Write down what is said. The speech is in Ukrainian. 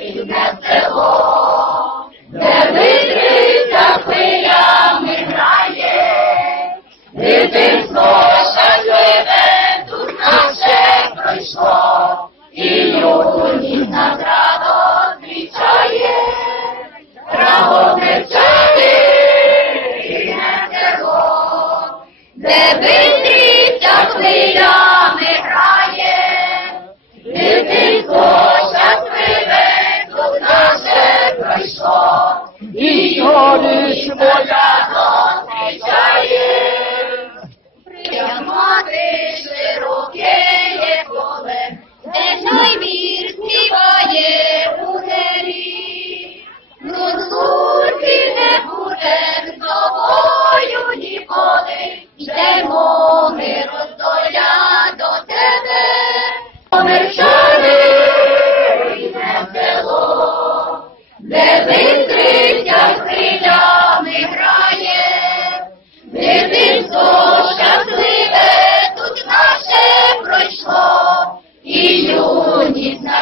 Рідне село, де витриця хвилями грає, дитинство щасливе тут наше пройшло, і юність нас радо зустрічає, право вчати рідне село, де витриця хвилями пройшло, і Jesus.